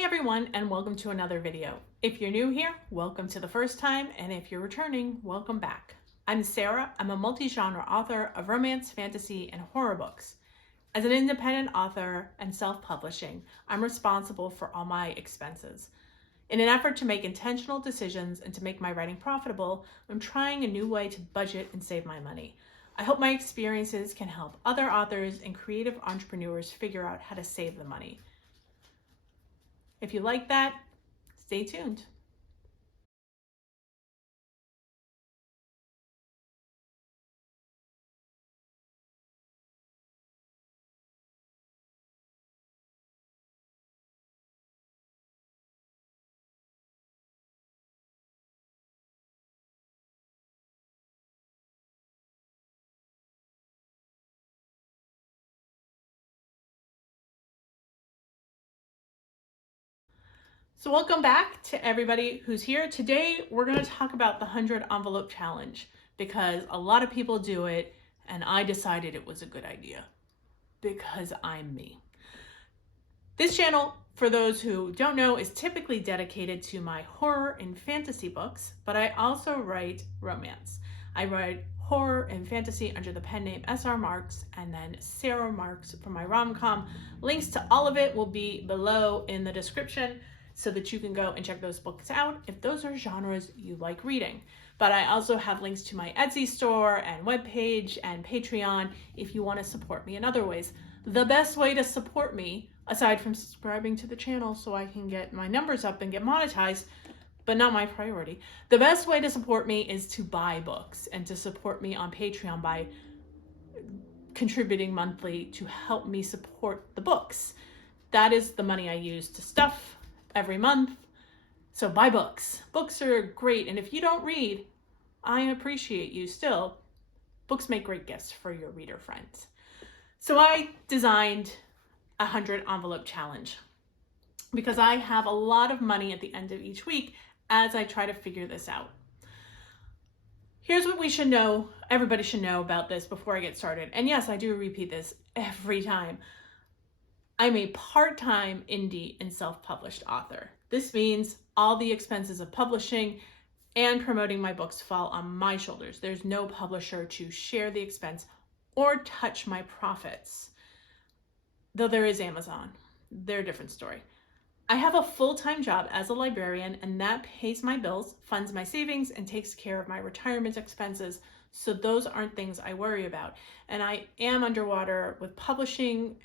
Hi everyone, and welcome to another video. If you're new here, welcome to the first time, and if you're returning, welcome back. I'm Sarah. I'm a multi-genre author of romance, fantasy, and horror books. As an independent author and self-publishing, I'm responsible for all my expenses. In an effort to make intentional decisions and to make my writing profitable, I'm trying a new way to budget and save my money. I hope my experiences can help other authors and creative entrepreneurs figure out how to save the money. If you like that, stay tuned. So welcome back to everybody who's here. Today, we're going to talk about the 100 envelope challenge because a lot of people do it and I decided it was a good idea because I'm me. This channel, for those who don't know, is typically dedicated to my horror and fantasy books, but I also write romance. I write horror and fantasy under the pen name Sara Marks, and then Sara Marks for my rom-com. Links to all of it will be below in the description, so that you can go and check those books out if those are genres you like reading. But I also have links to my Etsy store and webpage and Patreon if you want to support me in other ways. The best way to support me, aside from subscribing to the channel so I can get my numbers up and get monetized, but not my priority, the best way to support me is to buy books and to support me on Patreon by contributing monthly to help me support the books. That is the money I use to stuff every month. So buy books. Books are great, and if you don't read, I appreciate you still. Books make great gifts for your reader friends. So I designed a 100 envelope challenge because I have a lot of money at the end of each week as I try to figure this out. Here's what we should know, everybody should know about this before I get started. And yes, I do repeat this every time. I'm a part-time indie and self-published author. This means all the expenses of publishing and promoting my books fall on my shoulders. There's no publisher to share the expense or touch my profits. Though there is Amazon. They're a different story. I have a full-time job as a librarian, and that pays my bills, funds my savings, and takes care of my retirement expenses. So those aren't things I worry about. And I am underwater with publishing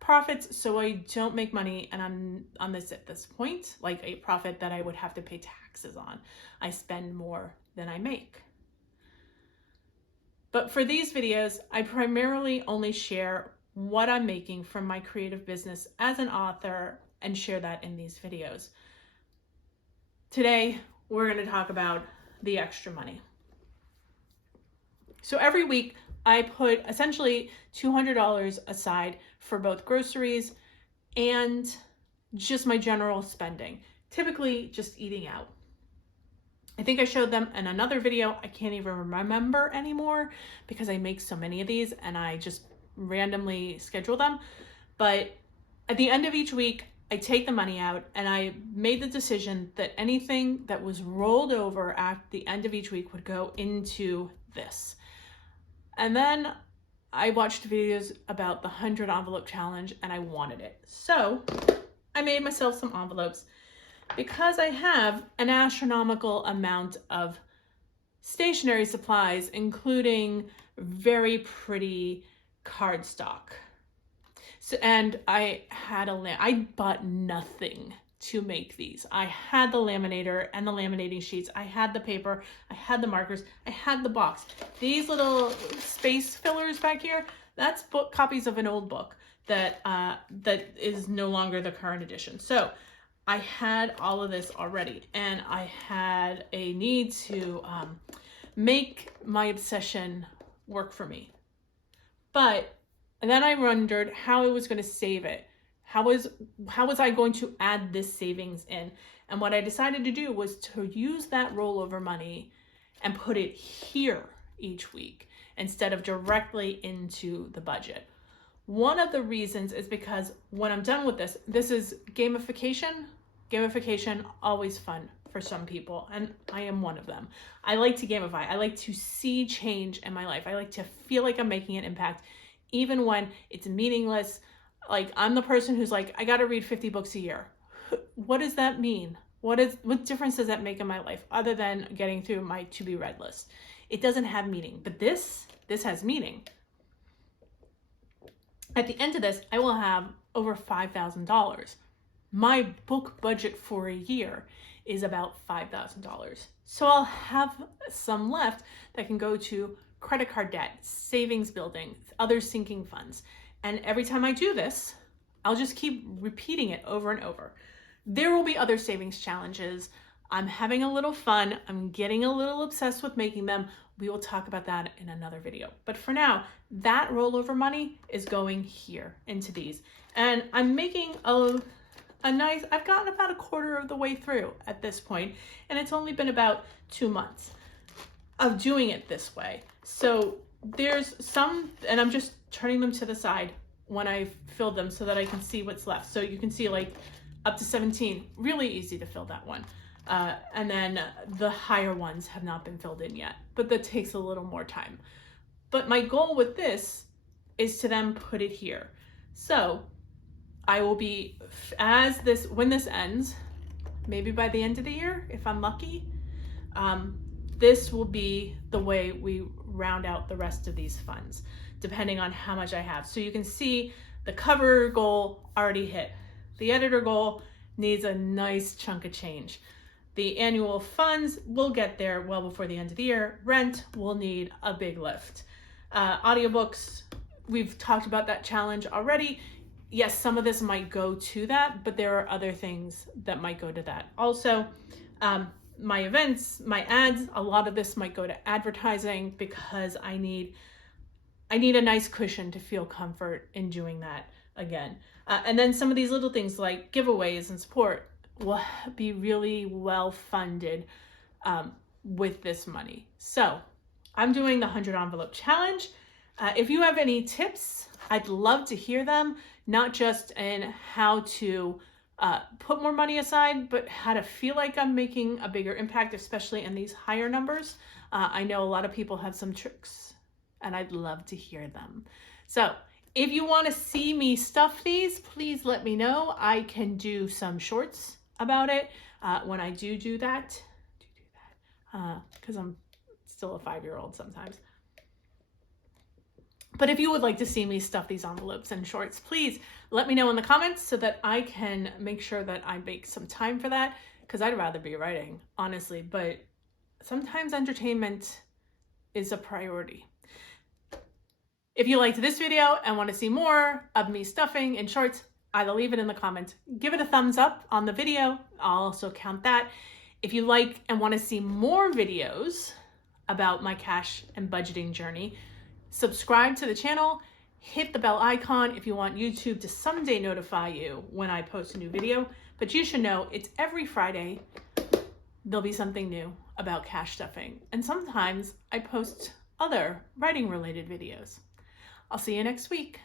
profits, so I don't make money, and I'm on this at this point, like a profit that I would have to pay taxes on. I spend more than I make. But for these videos, I primarily only share what I'm making from my creative business as an author and share that in these videos. Today, we're going to talk about the extra money. So every week, I put essentially $200 aside for both groceries and just my general spending, typically just eating out. I think I showed them in another video. I can't even remember anymore because I make so many of these and I just randomly schedule them. But at the end of each week, I take the money out and I made the decision that anything that was rolled over at the end of each week would go into this. And then I watched videos about the 100 envelope challenge and I wanted it. So I made myself some envelopes because I have an astronomical amount of stationery supplies, including very pretty cardstock. So, and I bought nothing to make these. I had the laminator and the laminating sheets. I had the paper. I had the markers. I had the box. These little space fillers back here, that's book copies of an old book that is no longer the current edition. So I had all of this already, and I had a need to make my obsession work for me. But then I wondered how I was going to save it. How was I going to add this savings in? And what I decided to do was to use that rollover money and put it here each week instead of directly into the budget. One of the reasons is because when I'm done with this is gamification. Gamification, always fun for some people, and I am one of them. I like to gamify. I like to see change in my life. I like to feel like I'm making an impact, even when it's meaningless. Like, I'm the person who's like, I got to read 50 books a year. What does that mean? What difference does that make in my life other than getting through my to be read list? It doesn't have meaning, but this has meaning. At the end of this, I will have over $5,000. My book budget for a year is about $5,000. So I'll have some left that can go to credit card debt, savings building, other sinking funds. And every time I do this, I'll just keep repeating it over and over. There will be other savings challenges. I'm having a little fun. I'm getting a little obsessed with making them. We will talk about that in another video. But for now, that rollover money is going here into these. And I'm making I've gotten about a quarter of the way through at this point, and it's only been about 2 months of doing it this way. So there's some, and I'm just turning them to the side when I fill them so that I can see what's left. So you can see like up to 17, really easy to fill that one. And then the higher ones have not been filled in yet, but that takes a little more time. But my goal with this is to then put it here. So I will be, when this ends, maybe by the end of the year, if I'm lucky, this will be the way we round out the rest of these funds, depending on how much I have. So you can see the cover goal already hit. The editor goal needs a nice chunk of change. The annual funds will get there well before the end of the year. Rent will need a big lift. Audiobooks, we've talked about that challenge already. Yes, some of this might go to that, but there are other things that might go to that. Also, my events, my ads, a lot of this might go to advertising because I need a nice cushion to feel comfort in doing that again. And then some of these little things like giveaways and support will be really well funded with this money. So I'm doing the 100 envelope challenge. If you have any tips, I'd love to hear them, not just in how to put more money aside, but how to feel like I'm making a bigger impact, especially in these higher numbers. I know a lot of people have some tricks, and I'd love to hear them. So if you want to see me stuff these, please let me know. I can do some shorts about it when I do that, because I'm still a 5-year-old sometimes. But if you would like to see me stuff these envelopes and shorts, please let me know in the comments so that I can make sure that I make some time for that, because I'd rather be writing, honestly, but sometimes entertainment is a priority. If you liked this video and want to see more of me stuffing in shorts, either leave it in the comments, give it a thumbs up on the video. I'll also count that. If you like and want to see more videos about my cash and budgeting journey, subscribe to the channel, hit the bell icon if you want YouTube to someday notify you when I post a new video. But you should know it's every Friday. There'll be something new about cash stuffing. And sometimes I post other writing related videos. I'll see you next week.